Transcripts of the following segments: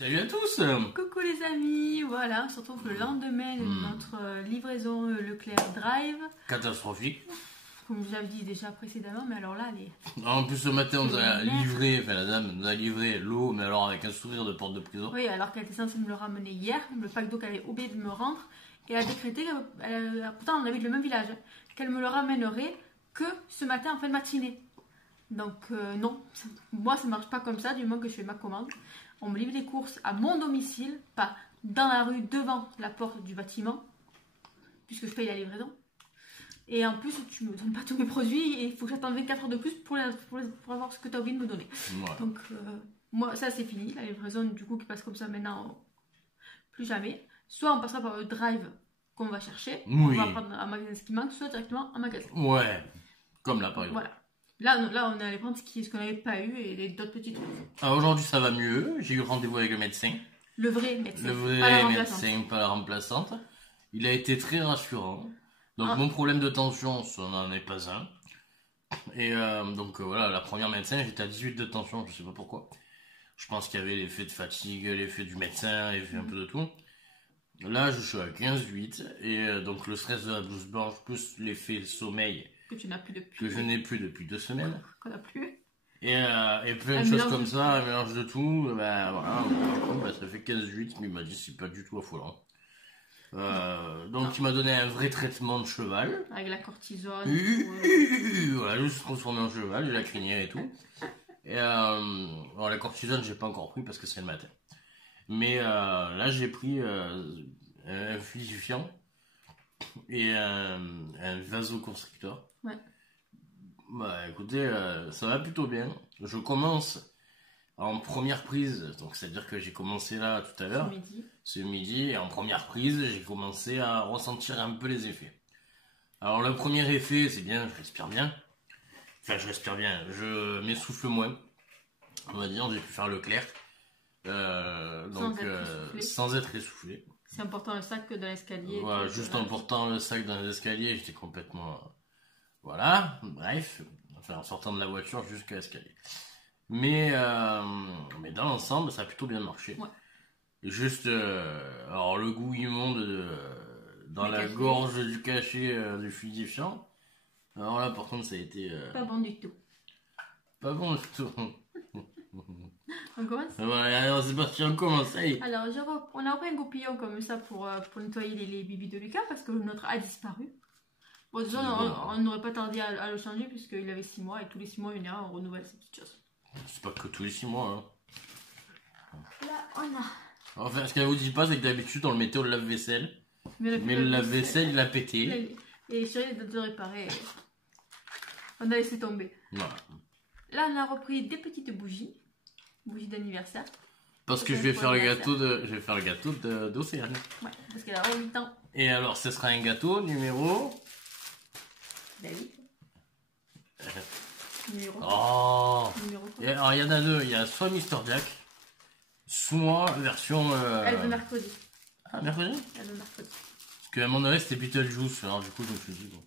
Salut à tous. Coucou les amis, voilà, on se retrouve le lendemain de notre livraison Leclerc Drive. Catastrophique. Comme je l'avais dit déjà précédemment, mais alors là, elle est... En plus ce matin on nous a livré, enfin la dame nous a livré l'eau, mais alors avec un sourire de porte de prison. Oui, alors qu'elle était censée me le ramener hier, le pack d'eau qu'elle avait oublié de me rendre, et elle a décrété, pourtant on habite le même village, qu'elle me le ramènerait que ce matin en fin de matinée. Donc non, moi ça marche pas comme ça, du moment que je fais ma commande. On me livre les courses à mon domicile, pas dans la rue devant la porte du bâtiment, puisque je paye la livraison. Et en plus, tu me donnes pas tous mes produits et il faut que j'attende 24 heures de plus pour avoir ce que tu as oublié de me donner. Ouais. Donc moi ça c'est fini, la livraison du coup qui passe comme ça maintenant, plus jamais. Soit on passera par le drive qu'on va chercher, oui. On va prendre un magasin ce qui manque, soit directement un magasin. Ouais, comme là par exemple. Voilà. Là, on est allé prendre ce qu'on n'avait pas eu et d'autres petites choses. Alors aujourd'hui, ça va mieux. J'ai eu rendez-vous avec le médecin. Le vrai médecin. Le vrai médecin, pas la remplaçante. Il a été très rassurant. Donc, mon problème de tension, ça n'en est pas un. Et donc, voilà, la première médecin, j'étais à 18 de tension, je sais pas pourquoi. Je pense qu'il y avait l'effet de fatigue, l'effet du médecin, l'effet un peu de tout. Là, je suis à 15,8. Et donc, le stress de la blouse blanche, plus l'effet sommeil. Que tu n'as plus depuis. Que je n'ai plus depuis 2 semaines. Qu'on n'a plus. Et plein de choses comme ça, un mélange de tout. Bah, voilà, ça fait 15,8, mais il m'a dit c'est pas du tout affolant. Donc il m'a donné un vrai traitement de cheval. Avec la cortisone. Voilà, juste transformé en cheval, j'ai la crinière et tout. Et alors, la cortisone, j'ai pas encore pris parce que c'est le matin. Mais là, j'ai pris un fluidifiant et un vasoconstricteur. Ouais. Bah écoutez, ça va plutôt bien. Je commence en première prise, donc c'est-à-dire que j'ai commencé là tout à l'heure. Ce midi, et en première prise, j'ai commencé à ressentir un peu les effets. Alors le premier effet, c'est bien, je respire bien. Enfin, je respire bien, je m'essouffle moins. On va dire, j'ai pu faire le clair. Donc sans être essoufflé. C'est important le sac dans l'escalier. Voilà, juste en portant le sac dans les escaliers, j'étais complètement... Voilà, bref, enfin en sortant de la voiture jusqu'à l'escalier. Mais dans l'ensemble, ça a plutôt bien marché. Ouais. Juste, alors le goût immonde dans la gorge du cachet du fluidifiant. Alors là, par contre, ça a été... Pas bon du tout. Pas bon du tout. On commence? Voilà, alors c'est parti, on commence, allez. Alors, on a repris un goupillon comme ça pour nettoyer les bibis de Lucas parce que le nôtre a disparu. Bon, déjà, on n'aurait pas tardé à le changer puisqu'il avait 6 mois et tous les 6 mois, on renouvelle ces petites choses. C'est pas que tous les 6 mois. Hein. Là, on a... Enfin, ce qu'elle vous dit pas, c'est que d'habitude, on le mettait au lave-vaisselle. Mais le lave-vaisselle, il a pété. Et chérie, de réparer. On a laissé tomber. Voilà. Là, on a repris des petites bougies. Bougies d'anniversaire. Parce que je vais faire le gâteau d'Océane. Ouais, parce qu'elle a 8 ans. Et alors, ce sera un gâteau numéro... David. Oh. Alors, il y en a deux. Il y a soit Mr. Jack, soit version... Elle veut mercredi. Ah, mercredi? Elle veut mercredi. Parce qu'à mon avis, c'était Beetlejuice. Alors, du coup, je me suis dit... Bon.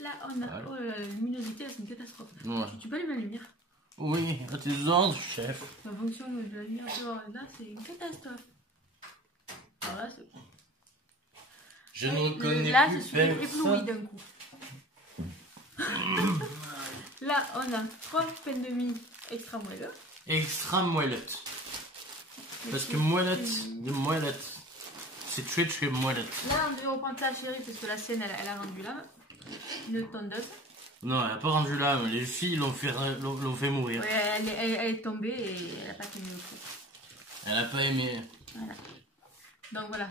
Là, on a... Voilà. Oh, la luminosité, c'est une catastrophe. Ouais. Tu peux allumer la lumière? Oui, à tes ordres, chef. La fonction de la lumière dehors, là, c'est une catastrophe. Alors là, c'est bon. Je ne reconnais là, plus je suis éblouie d'un coup. Là, on a 3 pains de mie extra moelleux. Extra moellette. Parce que moellette, c'est très très moellette. Là, on devait reprendre ça à chérie parce que la scène, elle a rendu là. Une tondeuse. Non, elle n'a pas rendu là, mais les filles l'ont fait mourir. Ouais, elle est tombée et elle n'a pas tenu le coup. Elle n'a pas aimé. Voilà. Donc voilà.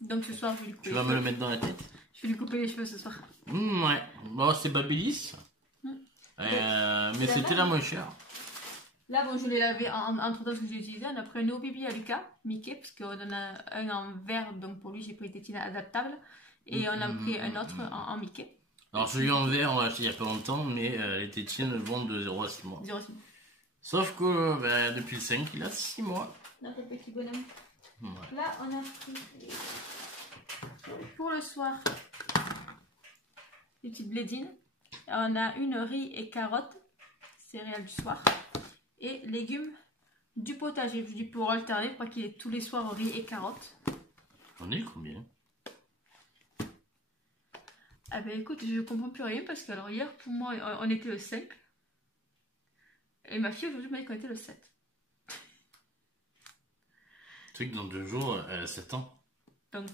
Donc ce soir, je vais lui couper. Tu vas me le mettre dans la tête? Je vais lui couper les cheveux ce soir. Ouais. Bon, c'est Babyliss. Mais c'était la moins chère. Là, bon, je l'ai lavé entre temps ce que j'ai utilisé. On a pris un eau bibi à Lucas, Mickey, parce qu'on en a un en verre, donc pour lui, j'ai pris des tétines adaptables. Et on a pris un autre en Mickey. Alors celui en verre, on l'a acheté il n'y a pas longtemps, mais les tétines vont de 0 à 6 mois. 0 à 6 mois. Sauf que depuis le 5, il a 6 mois. Notre petit bonhomme. Ouais. Là, on a pris pour le soir des petites blédines. On a une riz et carottes, céréales du soir, et légumes du potager. Je dis pour alterner, pour qu'il ait tous les soirs riz et carottes. On est combien? Ah ben écoute, je comprends plus rien parce que alors hier, pour moi, on était le 5. Et ma fille aujourd'hui m'a dit qu'on était le 7. Tu sais que dans 2 jours, elle a 7 ans. Donc,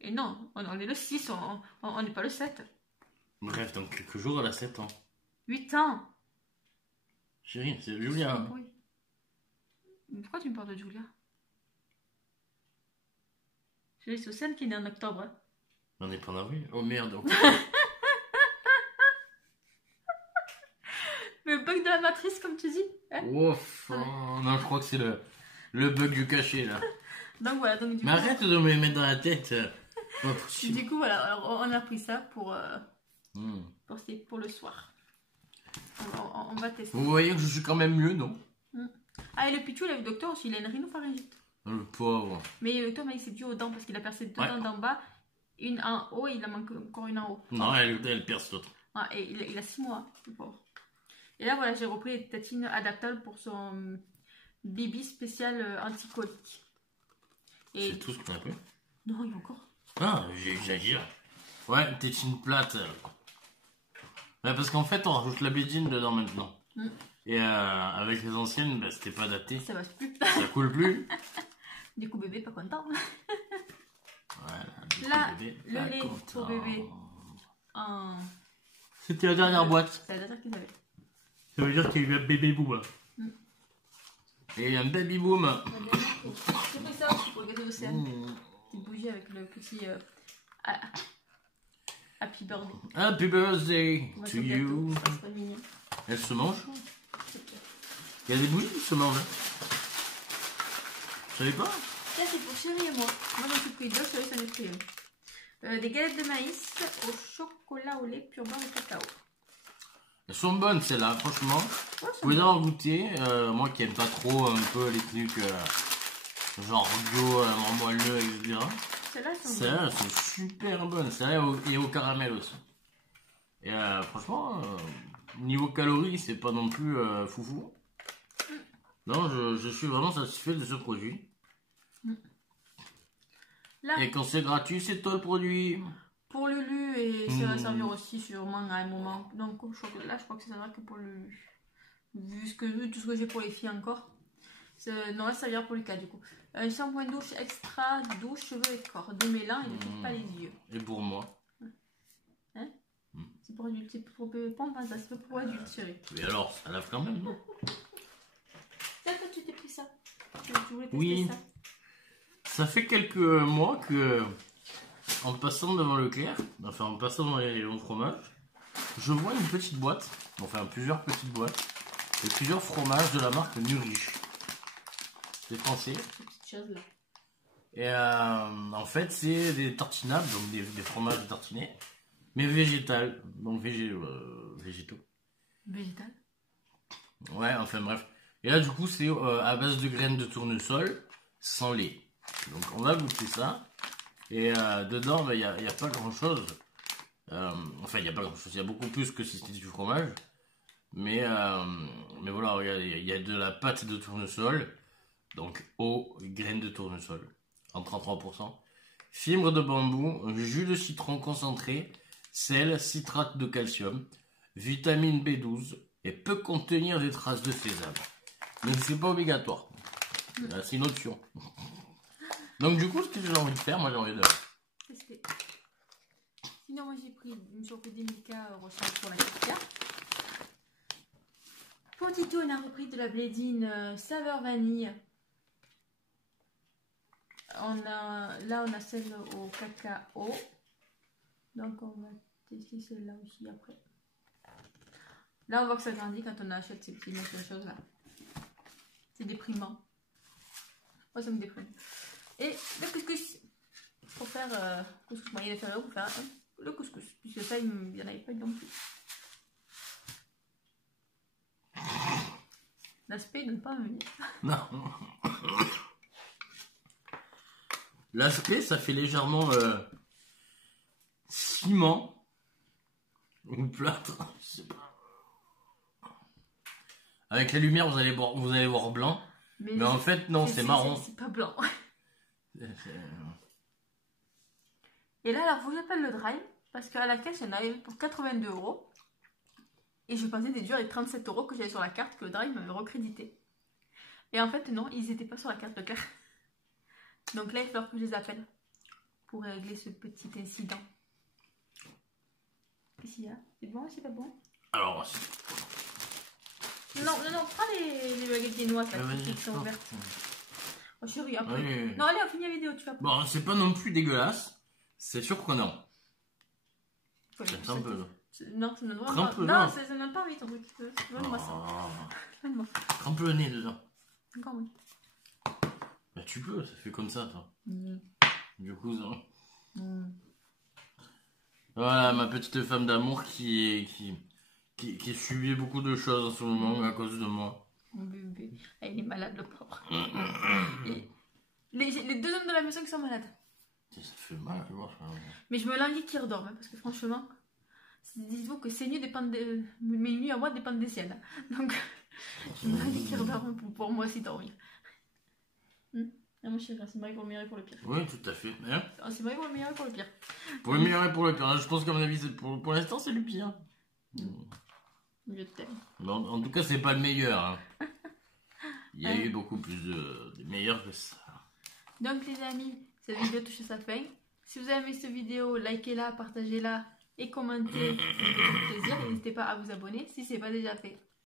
et non, on est le 6, on n'est pas le 7. Bref, dans quelques jours, elle a 7 ans. 8 ans. Chérie, c'est Julia. Oui. Pourquoi tu me parles de Julia? C'est Océane qui est née en octobre. Hein. On n'est pas en avril. Oh merde. Le bug de la matrice, comme tu dis. Hein. Ouf. Oh, non, je crois que c'est le bug du cachet là. Donc voilà. Donc, Mais arrête de me les mettre dans la tête. Du coup, voilà. Alors, on a pris ça pour le soir. On va tester. Vous voyez que je suis quand même mieux, non? Ah, et le Pichou, le docteur aussi, il a une rhinopharyngite. Le pauvre. Mais le docteur m'a dit que c'est dû aux dents parce qu'il a percé 2 dents d'en bas, une en haut et il en manque encore une en haut. Non, elle perce l'autre. Ah, et il a 6 mois, le pauvre. Et là, voilà, j'ai repris les tétines adaptables pour son bibi spécial anticolique. C'est tout ce qu'on a pris? Non, il y a encore. Ah, j'exagère. Ouais, tétine plate. Ouais, parce qu'en fait, on rajoute la bédine dedans maintenant. Et avec les anciennes, bah, c'était pas adapté. Ça passe plus. Ça coule plus. Du coup, bébé, pas content. Voilà, là, bébé, le lait pour bébé. C'était la dernière boîte. C'est la dernière qu'ils avaient. Ça veut dire qu'il y a eu un bébé boom. Et un baby boom. J'ai pris ça aussi pour regarder l'océan. Petite bougie avec le petit Happy Birthday. Happy birthday to you. C'est pas mignon. Elle se mange. Il y a des bougies qui se mangent. Je savais pas. Ça c'est pour Chérie et moi. Moi j'en ai pris 2, Chérie s'en est pris une. Des galettes de maïs au chocolat au lait pur beurre et cacao. Elles sont bonnes celles-là, franchement. Ouais, vous pouvez en goûter. Moi qui aime pas trop un peu les trucs genre bio, moelleux, etc. Celles-là sont super bonnes. Celles-là et au caramel aussi. Et franchement, niveau calories, c'est pas non plus foufou. Non, je suis vraiment satisfait de ce produit. Là. Et quand c'est gratuit, c'est toi le produit. Pour Lulu, et ça va servir aussi sûrement à un moment. Donc là, je crois que ça servira que pour Lulu. Vu tout ce que j'ai pour les filles encore. Non, là, ça servira pour Lucas du coup. Un shampoing douche extra, douche, cheveux et corps. Démêlant et ne pique pas les yeux. Et pour moi. Hein c'est pour adulte, c'est pour bébé, pas ça, c'est pour adulte, chérie. Mais alors, ça lave quand même, non? D'accord, tu t'es pris ça. Tu voulais tester ça. Ça fait quelques mois que, en passant devant Leclerc, enfin en passant dans les rayons de fromage, je vois une petite boîte, enfin plusieurs petites boîtes, et plusieurs fromages de la marque Nurich. C'est français. Ces petites choses là. Et en fait, c'est des tartinables, donc des fromages tartinés, mais végétal, donc végétaux. Végétal? Ouais, enfin bref. Et là, du coup, c'est à base de graines de tournesol sans lait. Donc, on va goûter ça. Et dedans, il n'y a pas grand-chose. Enfin, il n'y a pas grand-chose. Il y a beaucoup plus que si c'était du fromage. Mais voilà, il y a de la pâte de tournesol. Donc, eau, graines de tournesol. En 33%. Fibres de bambou, jus de citron concentré, sel, citrate de calcium, vitamine B12 et peut contenir des traces de sésame. Donc c'est pas obligatoire. C'est une option. Donc du coup, ce que j'ai envie de faire, moi j'ai envie de tester. Sinon, moi j'ai pris une surprise d'Emika recharge pour la cafetière. Pour Tito, on a repris de la blédine saveur vanille. Là, on a celle au cacao. Donc, on va tester celle-là aussi après. Là, on voit que ça grandit quand on achète ces petites choses-là. C'est déprimant. Moi, ça me déprime. Et le couscous. Pour faire couscous moyen inférieur, pour faire le couscous. Puisque ça, il n'y en avait pas non plus. L'aspect ne pas venir. Non. L'aspect, ça fait légèrement ciment ou plâtre, je sais pas. Avec la lumière, vous allez voir blanc. Mais en fait, non, c'est marron. C'est pas blanc. Et là, alors, faut que j'appelle le Drive. Parce qu'à la caisse, il y en avait pour 82 €. Et je pensais déduire les 37 € que j'avais sur la carte que le Drive m'avait recrédité. Et en fait, non, ils n'étaient pas sur la carte de carte. Donc là, il va falloir que je les appelle pour régler ce petit incident. Qu'est-ce qu'il y a? C'est bon ou c'est pas bon? Alors, non, prends les baguettes viennoises là, qui sont ouvertes. Oh chérie, après. Oui. Non, allez, on finit la vidéo, tu vas pas. Bon, c'est pas non plus dégueulasse. C'est surprenant. C'est un peu. Non, ça ne donne pas. Non, ça ne donne pas envie ton truc. Donne-moi ça. Trempe le nez dedans. Encore oui. Bah, tu peux, ça fait comme ça, toi. Du coup, ça. Voilà, ma petite femme d'amour qui subit beaucoup de choses en ce moment à cause de moi. Mon bébé, il est malade, le pauvre. Les deux hommes de la maison qui sont malades. Ça fait mal, tu vois. Mais je me languis qu'ils redorment, parce que franchement, dites-vous que ces nuits dépendent mes nuits à moi dépendent des siennes. Donc, je me languis qu'ils redorment pour moi si t'as envie. Ah, mon chéri, c'est vrai pour le meilleur et pour le pire. Oui, tout à fait. Hein, c'est vrai pour le meilleur et pour le pire. Pour le meilleur et pour le pire. Je pense qu'à mon avis, pour l'instant, c'est le pire. Je t'aime. En tout cas, c'est pas le meilleur. Hein. Il y a eu beaucoup plus de meilleurs que ça. Donc, les amis, cette vidéo touche à sa fin. Si vous avez aimé cette vidéo, likez-la, partagez-la et commentez. Ça fait plaisir. N'hésitez pas à vous abonner si ce n'est pas déjà fait.